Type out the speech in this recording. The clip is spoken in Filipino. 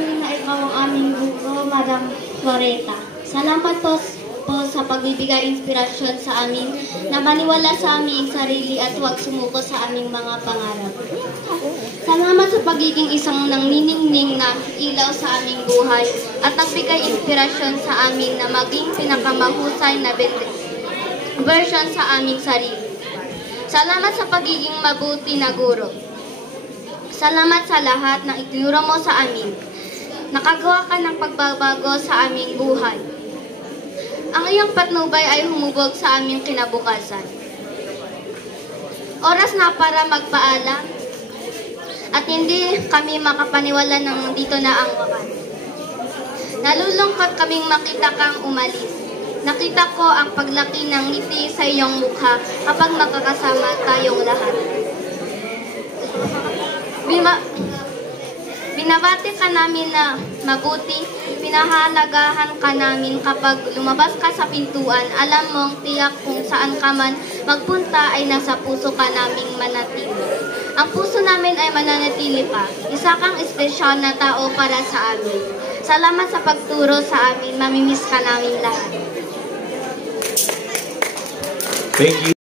tunay na ikaw ang aming guro, Madam Floreta. Salamat po sa pagbibigay inspirasyon sa amin na maniwala sa aming sarili at huwag sumuko sa aming mga pangarap. Salamat sa pagiging isang nangniningning na ilaw sa aming buhay at nagbigay inspirasyon sa amin na maging pinakamahusay na version sa aming sarili. Salamat sa pagiging mabuti na guro. Salamat sa lahat ng itinuro mo sa amin. Nakagawa ka ng pagbabago sa aming buhay. Ang iyong patnubay ay humubog sa aming kinabukasan. Oras na para magpaalam at hindi kami makapaniwala ng dito na ang wakas. Nalulungkot kaming makita kang umalis. Nakita ko ang paglaki ng ngiti sa iyong mukha kapag magkakasama tayong lahat. Binabati ka namin na mabuti, pinahalagahan ka namin kapag lumabas ka sa pintuan, alam mong tiyak kung saan ka man magpunta ay nasa puso ka naming manatili. Ang puso namin ay mananatili pa, isa kang espesyal na tao para sa amin. Salamat sa pagturo sa amin, mamimiss ka namin lahat. Thank you.